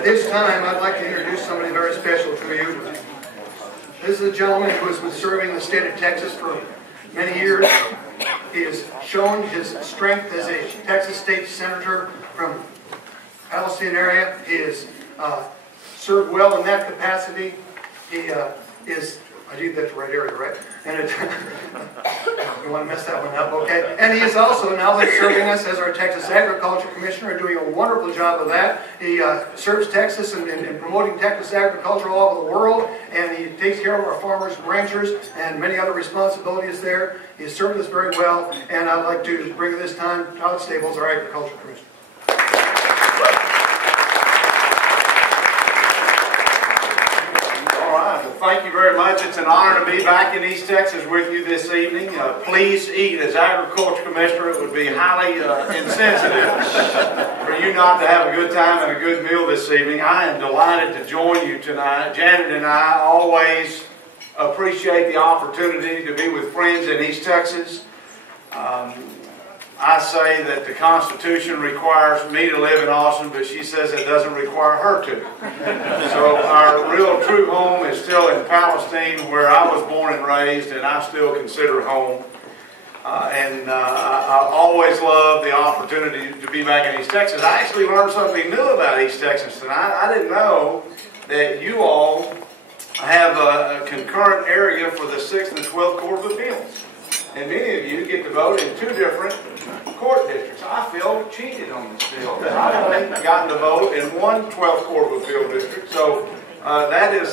At this time, I'd like to introduce somebody very special to you. This is a gentleman who has been serving the state of Texas for many years. He has shown his strength as a Texas state senator from Palestine area. He has served well in that capacity. He is, I did that the right area, right? And it, you want to mess that one up, okay? And he is also now serving us as our Texas Agriculture Commissioner, doing a wonderful job of that. He serves Texas in promoting Texas agriculture all over the world, and he takes care of our farmers and ranchers and many other responsibilities there. He has served us very well, and I'd like to bring at this time Todd Stables, our Agriculture Commissioner. Thank you very much. It's an honor to be back in East Texas with you this evening. Please eat. As Agriculture Commissioner, it would be highly insensitive for you not to have a good time and a good meal this evening. I am delighted to join you tonight. Janet and I always appreciate the opportunity to be with friends in East Texas. I say that the Constitution requires me to live in Austin, but she says it doesn't require her to. So our real true home is still in Palestine, where I was born and raised, and I still consider home. I always love the opportunity to be back in East Texas. I actually learned something new about East Texas tonight. I didn't know that you all have a concurrent area for the 6th and 12th Court of Appeals. And many of you get to vote in 2 different court districts. I feel cheated on this deal. I've only gotten to vote in one 12th Court of Appeal district. So that is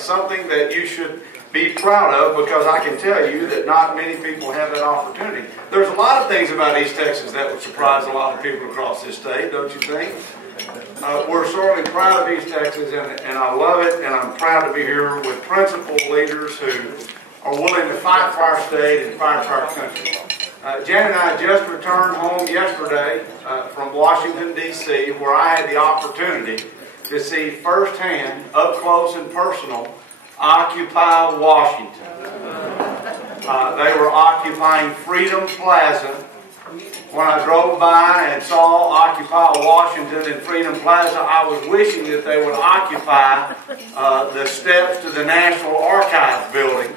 something that you should be proud of, because I can tell you that not many people have that opportunity. There's a lot of things about East Texas that would surprise a lot of people across this state, don't you think? We're certainly proud of East Texas, and I love it, and I'm proud to be here with principled leaders who are willing to fight for our state and fight for our country. Jan and I just returned home yesterday from Washington, D.C., where I had the opportunity to see firsthand, up close and personal, Occupy Washington. They were occupying Freedom Plaza. When I drove by and saw Occupy Washington and Freedom Plaza, I was wishing that they would occupy the steps to the National Archives building.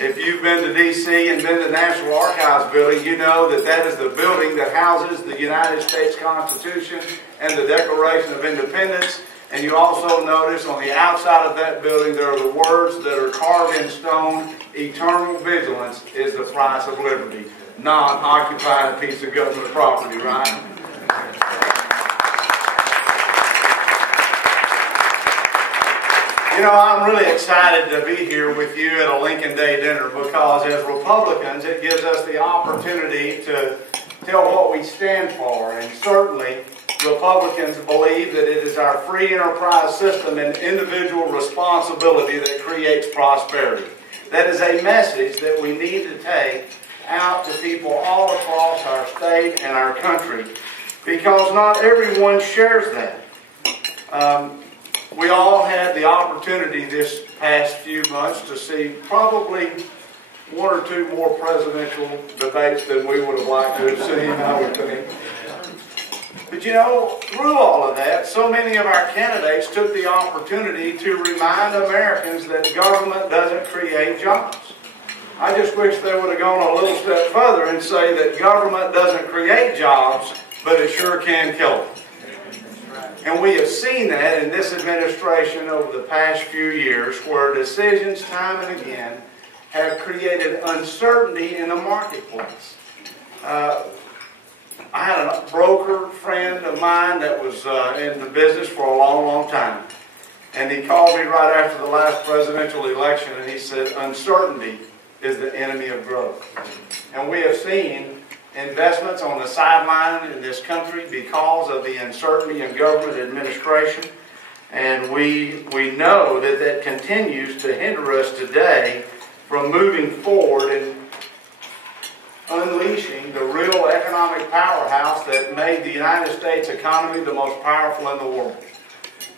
If you've been to D.C. and been to the National Archives building, you know that that is the building that houses the United States Constitution and the Declaration of Independence. And you also notice on the outside of that building there are the words that are carved in stone: eternal vigilance is the price of liberty. Not occupy a piece of government property, right? You know, I'm really excited to be here with you at a Lincoln Day dinner, because as Republicans, it gives us the opportunity to tell what we stand for. And certainly, Republicans believe that it is our free enterprise system and individual responsibility that creates prosperity. That is a message that we need to take out to people all across our state and our country, because not everyone shares that. We all had the opportunity this past few months to see probably 1 or 2 more presidential debates than we would have liked to have seen, I would think. But you know, through all of that, so many of our candidates took the opportunity to remind Americans that government doesn't create jobs. I just wish they would have gone a little step further and say that government doesn't create jobs, but it sure can kill them. And we have seen that in this administration over the past few years, where decisions time and again have created uncertainty in the marketplace. I had a broker friend of mine that was in the business for a long, long time. And he called me right after the last presidential election, and he said, uncertainty is the enemy of growth. And we have seen investments on the sideline in this country because of the uncertainty in government administration. And we know that that continues to hinder us today from moving forward and unleashing the real economic powerhouse that made the United States economy the most powerful in the world.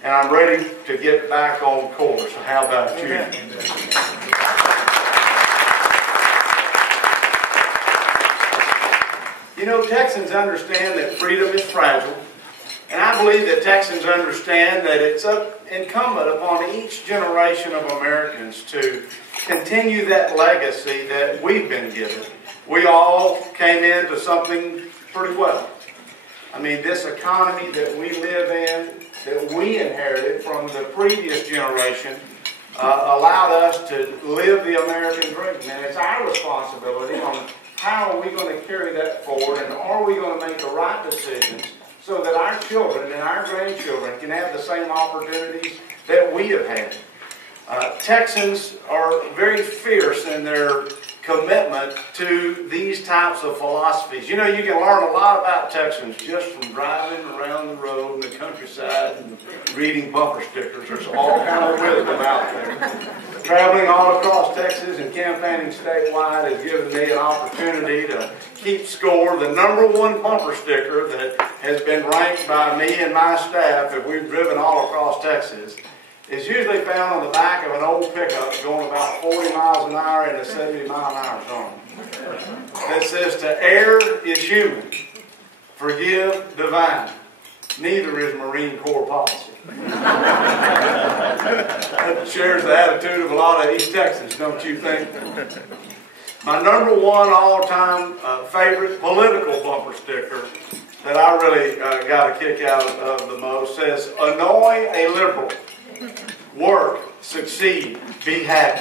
And I'm ready to get back on course. How about you? You know, Texans understand that freedom is fragile, And I believe that Texans understand that it's incumbent upon each generation of Americans to continue that legacy that we've been given. We all came into something pretty well. I mean, this economy that we live in, that we inherited from the previous generation, allowed us to live the American dream. And it's our responsibility on how are we going to carry that forward, and are we going to make the right decisions so that our children and our grandchildren can have the same opportunities that we have had. Texans are very fierce in their commitment to these types of philosophies. You know, you can learn a lot about Texans just from driving around the road in the countryside and reading bumper stickers. There's all kind of wisdom out there. Traveling all across Texas and campaigning statewide has given me an opportunity to keep score. The #1 bumper sticker that has been ranked by me and my staff that we've driven all across Texas is usually found on the back of an old pickup going about 40 miles an hour in a 70-mile-an-hour zone. That says, "To err is human, forgive divine, neither is Marine Corps policy." That shares the attitude of a lot of East Texans, don't you think? My #1 all-time favorite political bumper sticker that I really got a kick out of the most says, "Annoy a liberal. Work, succeed, be happy."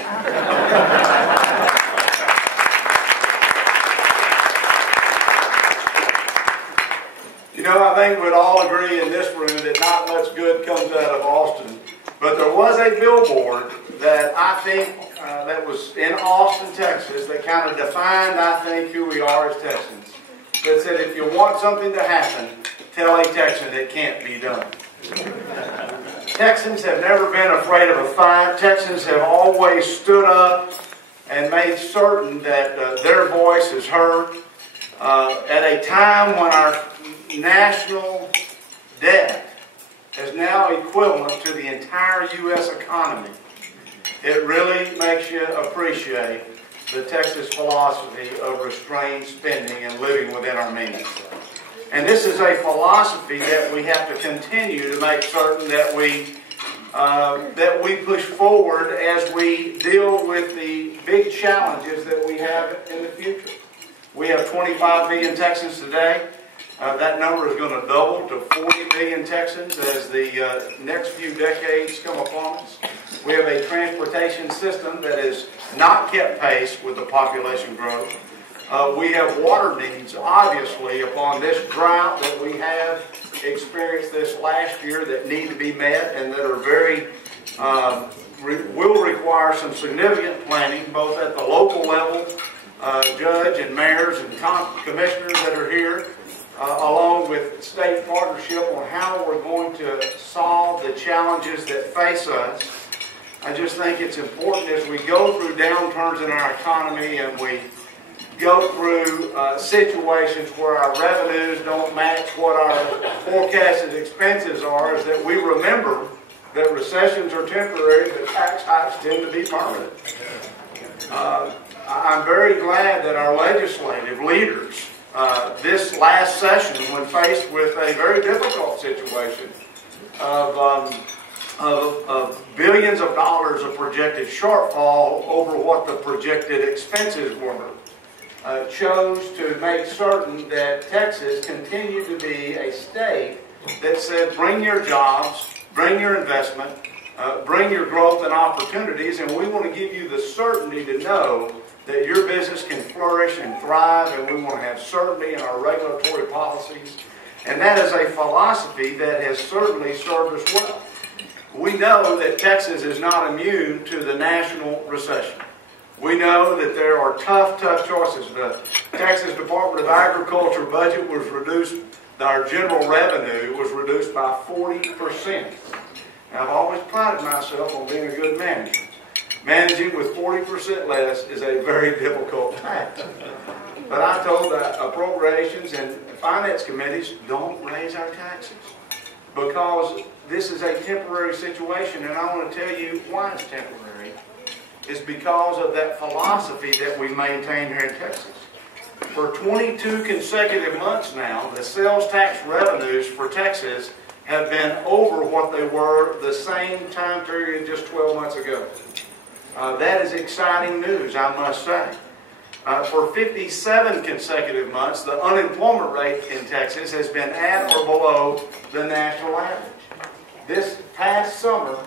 You know, I think we'd all agree in this room that not much good comes out of Austin. But there was a billboard that I think that was in Austin, Texas, that kind of defined, I think, who we are as Texans. That said, if you want something to happen, tell a Texan it can't be done. Texans have never been afraid of a fight. Texans have always stood up and made certain that their voice is heard. At a time when our national debt is now equivalent to the entire U.S. economy, it really makes you appreciate the Texas philosophy of restrained spending and living within our means. And this is a philosophy that we have to continue to make certain that we push forward as we deal with the big challenges that we have in the future. We have 25 million Texans today. That number is going to double to 40 million Texans as the next few decades come upon us. We have a transportation system that is not kept pace with the population growth. We have water needs, obviously, upon this drought that we have experienced this last year that need to be met and that are very, will require some significant planning, both at the local level, judge and mayors and commissioners that are here, along with state partnership on how we're going to solve the challenges that face us. I just think it's important as we go through downturns in our economy and we go through situations where our revenues don't match what our forecasted expenses are, is that we remember that recessions are temporary, but tax hikes tend to be permanent. I'm very glad that our legislative leaders, this last session, when faced with a very difficult situation of billions of dollars of projected shortfall over what the projected expenses were, chose to make certain that Texas continued to be a state that said, bring your jobs, bring your investment, bring your growth and opportunities, and we want to give you the certainty to know that your business can flourish and thrive, and we want to have certainty in our regulatory policies. And that is a philosophy that has certainly served us well. We know that Texas is not immune to the national recession. We know that there are tough choices. The Texas Department of Agriculture budget was reduced, our general revenue was reduced by 40%. Now, I've always prided myself on being a good manager. Managing with 40% less is a very difficult task. But I told the appropriations and finance committees, don't raise our taxes, because this is a temporary situation, and I want to tell you why it's temporary. It's because of that philosophy that we maintain here in Texas. For 22 consecutive months now, the sales tax revenues for Texas have been over what they were the same time period just 12 months ago. That is exciting news, I must say. For 57 consecutive months, the unemployment rate in Texas has been at or below the national average. This past summer,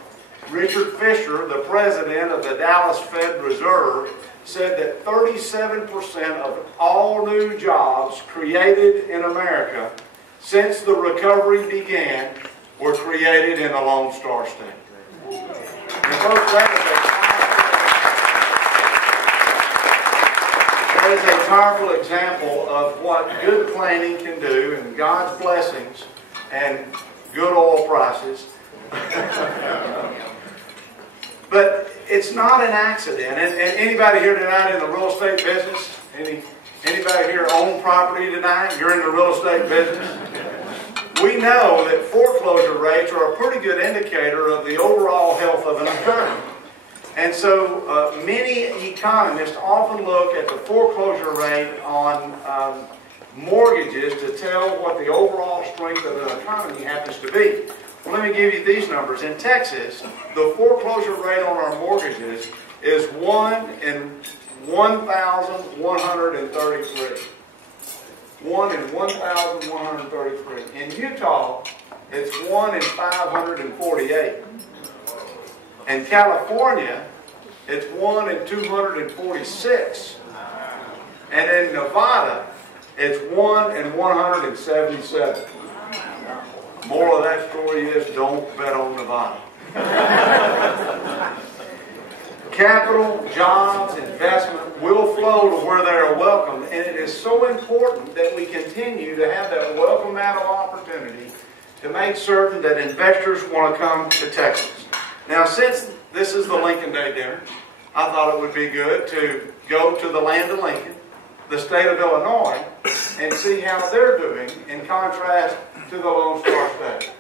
Richard Fisher, the president of the Dallas Fed Reserve, said that 37% of all new jobs created in America since the recovery began were created in the Lone Star State. And folks, that is a powerful example of what good planning can do and God's blessings and good oil prices. But it's not an accident. And anybody here tonight in the real estate business? Anybody here own property tonight? You're in the real estate business? We know that foreclosure rates are a pretty good indicator of the overall health of an economy. And so many economists often look at the foreclosure rate on mortgages to tell what the overall strength of an economy happens to be. Well, let me give you these numbers. In Texas, the foreclosure rate on our mortgages is 1 in 1,133. 1 in 1,133. In Utah, it's 1 in 548. In California, it's 1 in 246. And in Nevada, it's 1 in 177. Moral of that story is don't bet on Nevada. Capital, jobs, investment will flow to where they are welcome, and it is so important that we continue to have that welcome out of opportunity to make certain that investors want to come to Texas. Now, since this is the Lincoln Day dinner, I thought it would be good to go to the land of Lincoln, the state of Illinois, and see how they're doing in contrast to the Lone Star State.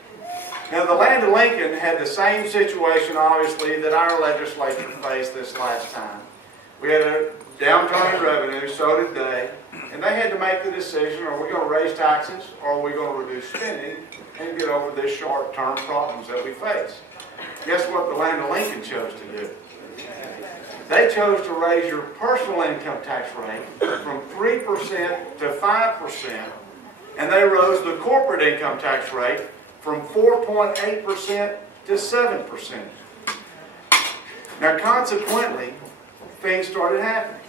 Now, the land of Lincoln had the same situation, obviously, that our legislature faced this last time. We had a downturn in revenue, so did they, and they had to make the decision, are we going to raise taxes or are we going to reduce spending and get over this short-term problems that we face? Guess what the land of Lincoln chose to do? They chose to raise your personal income tax rate from 3% to 5%, and they rose the corporate income tax rate from 4.8% to 7%. Now, consequently, things started happening.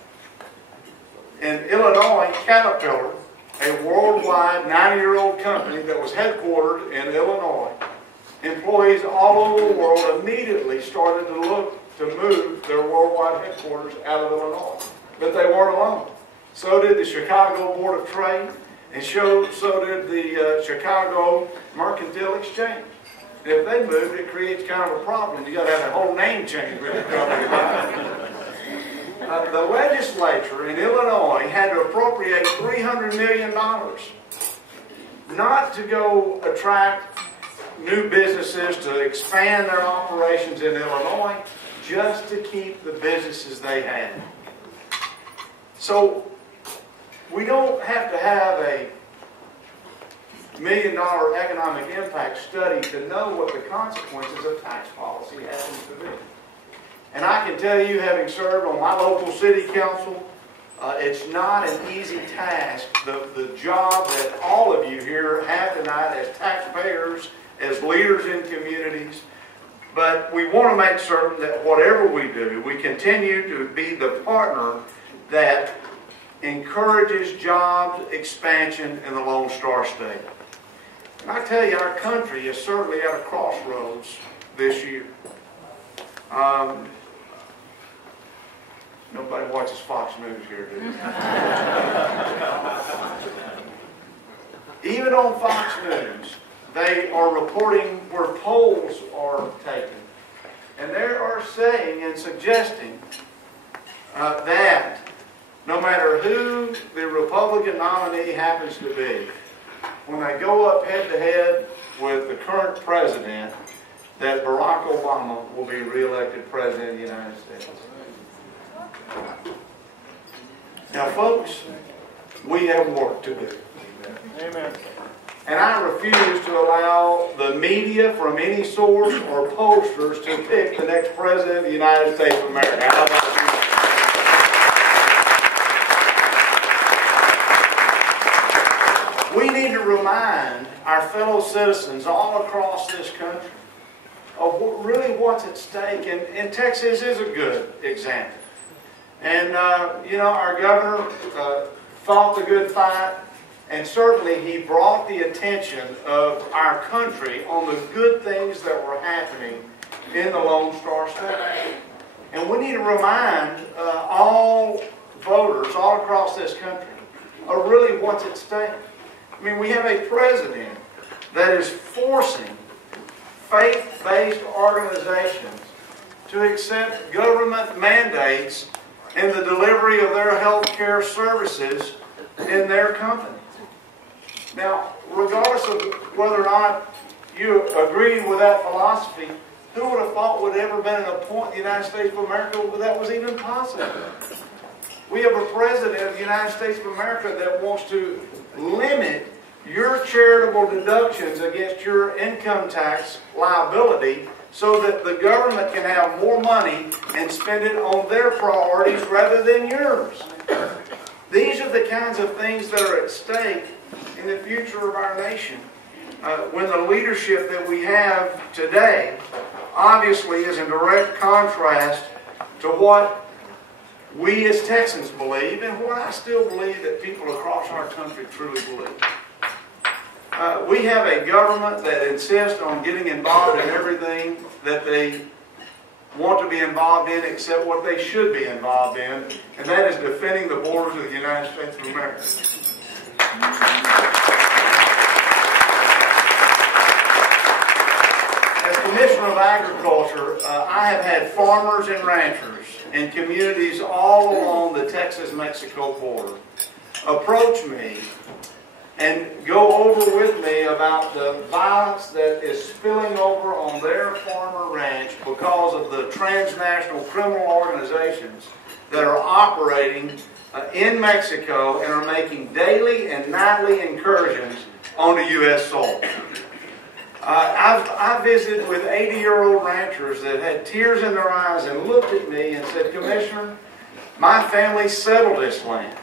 In Illinois, Caterpillar, a worldwide 90-year-old company that was headquartered in Illinois, employees all over the world immediately started to look to move their worldwide headquarters out of Illinois. But they weren't alone. So did the Chicago Board of Trade, and so did the Chicago Mercantile Exchange. And if they moved, it creates kind of a problem. You got to have a whole name change with the company. The legislature in Illinois had to appropriate $300 million, not to go attract new businesses to expand their operations in Illinois, just to keep the businesses they had. So we don't have to have a $1 million economic impact study to know what the consequences of tax policy happens to be. And I can tell you, having served on my local city council, it's not an easy task. The job that all of you here have tonight as taxpayers, as leaders in communities, but we want to make certain that whatever we do, we continue to be the partner that encourages jobs expansion in the Lone Star State. And I tell you, our country is certainly at a crossroads this year. Nobody watches Fox News here, do they? Even on Fox News, they are reporting where polls are taken. And they are saying and suggesting that no matter who the Republican nominee happens to be, when they go up head-to-head with the current president, that Barack Obama will be re-elected president of the United States. Now, folks, we have work to do. Amen. And I refuse to allow the media from any source or posters to pick the next president of the United States of America. How about you? We need to remind our fellow citizens all across this country of really what's at stake. And Texas is a good example. And, you know, our governor fought the good fight. And certainly he brought the attention of our country on the good things that were happening in the Lone Star State. And we need to remind all voters all across this country of really what's at stake. I mean, we have a president that is forcing faith-based organizations to accept government mandates in the delivery of their health care services in their company. Now, regardless of whether or not you agree with that philosophy, who would have thought would have ever been at a point in the United States of America where that was even possible? We have a president of the United States of America that wants to limit your charitable deductions against your income tax liability so that the government can have more money and spend it on their priorities rather than yours. These are the kinds of things that are at stake in the future of our nation, when the leadership that we have today obviously is in direct contrast to what we as Texans believe and what I still believe that people across our country truly believe. We have a government that insists on getting involved in everything that they want to be involved in except what they should be involved in, and that is defending the borders of the United States of America. As Commissioner of Agriculture, I have had farmers and ranchers in communities all along the Texas-Mexico border approach me and go over with me about the violence that is spilling over on their farm or ranch because of the transnational criminal organizations that are operating in Mexico and are making daily and nightly incursions onto U.S. soil. I visited with 80-year-old ranchers that had tears in their eyes and looked at me and said, "Commissioner, my family settled this land.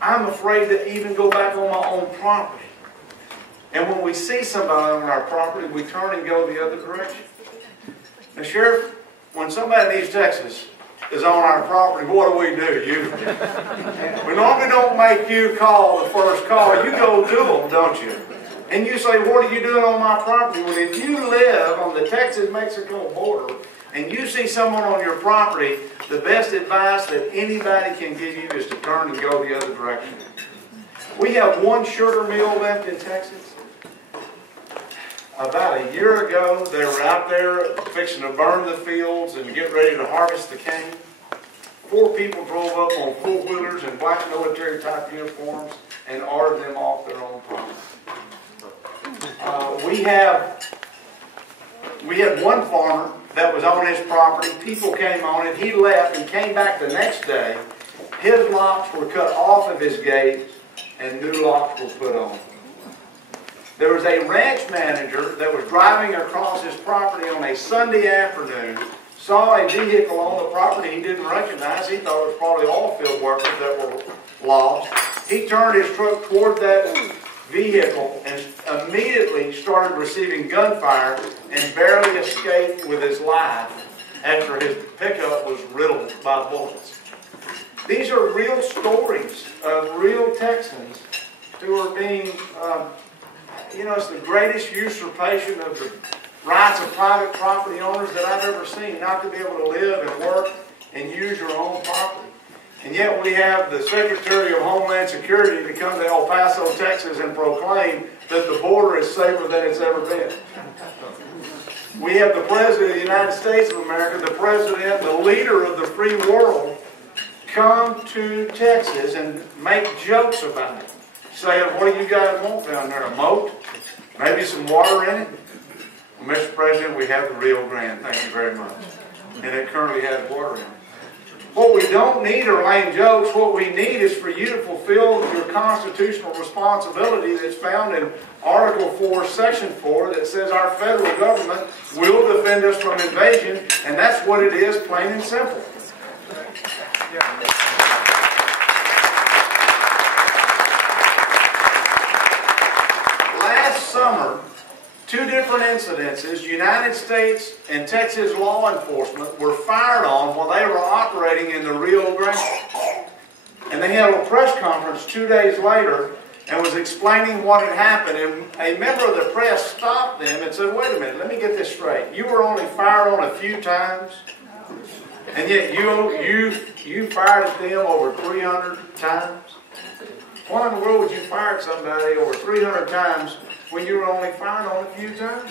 I'm afraid to even go back on my own property. And when we see somebody on our property, we turn and go the other direction." Now, Sheriff, when somebody in East Texas is on our property, what do? We normally don't make you call the first call. You go do them, don't you? And you say, "What are you doing on my property?" Well, if you live on the Texas-Mexico border and you see someone on your property, the best advice that anybody can give you is to turn and go the other direction. We have one sugar mill left in Texas. About a year ago, they were out there fixing to burn the fields and get ready to harvest the cane. 4 people drove up on four-wheelers in black military-type uniforms and ordered them off their own property. We had one farmer that was on his property. People came on it. He left and came back the next day. His locks were cut off of his gates and new locks were put on. There was a ranch manager that was driving across his property on a Sunday afternoon, saw a vehicle on the property he didn't recognize. He thought it was probably oil field workers that were lost. He turned his truck toward that vehicle and immediately started receiving gunfire and barely escaped with his life after his pickup was riddled by bullets. These are real stories of real Texans who are being, it's the greatest usurpation of the rights of private property owners that I've ever seen, not to be able to live and work and use your own property. And yet we have the Secretary of Homeland Security to come to El Paso, Texas and proclaim that the border is safer than it's ever been. We have the President of the United States of America, the President, the leader of the free world, come to Texas and make jokes about it. Saying, "What do you guys want down there? A moat? Maybe some water in it?" Well, Mr. President, we have the Rio Grande. Thank you very much. And it currently has water in it. What we don't need are lame jokes. What we need is for you to fulfill your constitutional responsibility that's found in Article 4, Section 4, that says our federal government will defend us from invasion, and that's what it is, plain and simple. Last summer, two different incidences, United States and Texas law enforcement were fired on while they were operating in the Rio Grande. And they held a press conference 2 days later and was explaining what had happened. And a member of the press stopped them and said, wait a minute, let me get this straight. You were only fired on a few times, and yet you fired at them over 300 times? Why in the world would you fire at somebody over 300 times when you were only fired on a few times?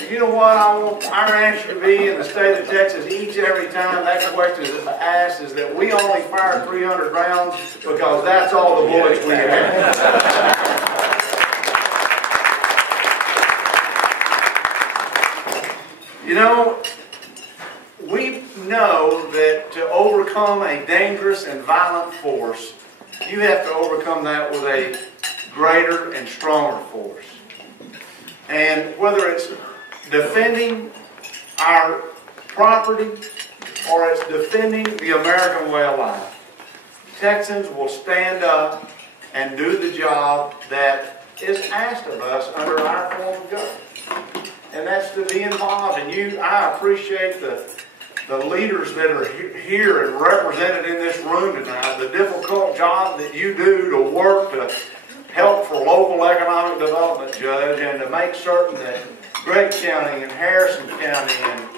And you know what I want our answer to be in the state of Texas each and every time that question is asked is that we only fired 300 rounds because that's all the bullets we had. You know, we know that to overcome a dangerous and violent force, you have to overcome that with a greater and stronger force. And whether it's defending our property or it's defending the American way of life, Texans will stand up and do the job that is asked of us under our form of government. And that's to be involved. And I appreciate the leaders that are here and represented in this room tonight, the difficult job that you do to work to help for local economic development, Judge, and to make certain that Gregg County and Harrison County and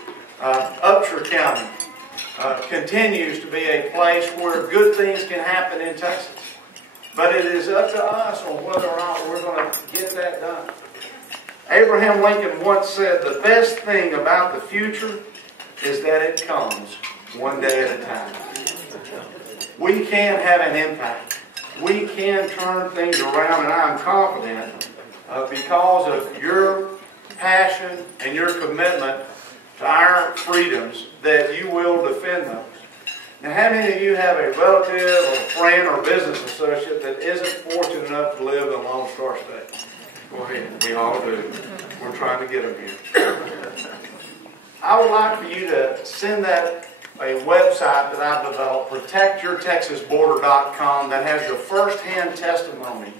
Upshur County continues to be a place where good things can happen in Texas. But it is up to us on whether or not we're going to get that done. Abraham Lincoln once said, the best thing about the future is that it comes one day at a time. We can have an impact. We can turn things around, and I'm confident because of your passion and your commitment to our freedoms that you will defend those. Now, how many of you have a relative or friend or business associate that isn't fortunate enough to live in Lone Star State? Go ahead. We all do. We're trying to get them here. I would like for you to send that a website that I've developed, protectyourtexasborder.com, that has the first-hand testimony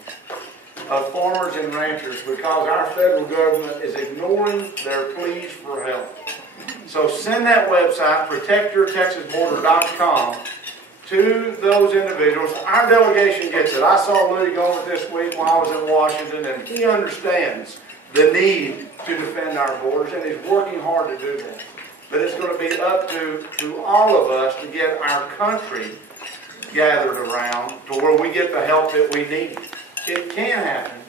of farmers and ranchers because our federal government is ignoring their pleas for help. So send that website, protectyourtexasborder.com, to those individuals. Our delegation gets it. I saw Louis Gomer this week while I was in Washington, and he understands the need to defend our borders, and he's working hard to do that. But it's going to be up to all of us to get our country gathered around to where we get the help that we need. It can happen.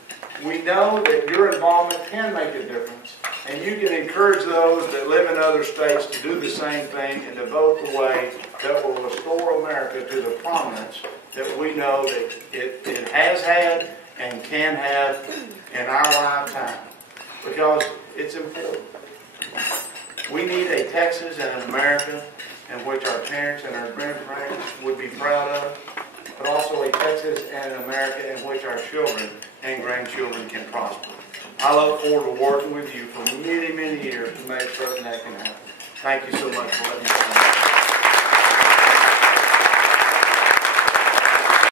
We know that your involvement can make a difference, and you can encourage those that live in other states to do the same thing and to vote the way that will restore America to the prominence that we know that it has had and can have in our lifetime, because it's important. We need a Texas and an America in which our parents and our grandparents would be proud of, but also a Texas and an America in which our children and grandchildren can prosper. I look forward to working with you for many, many years to make certain that can happen. Thank you so much for letting me come.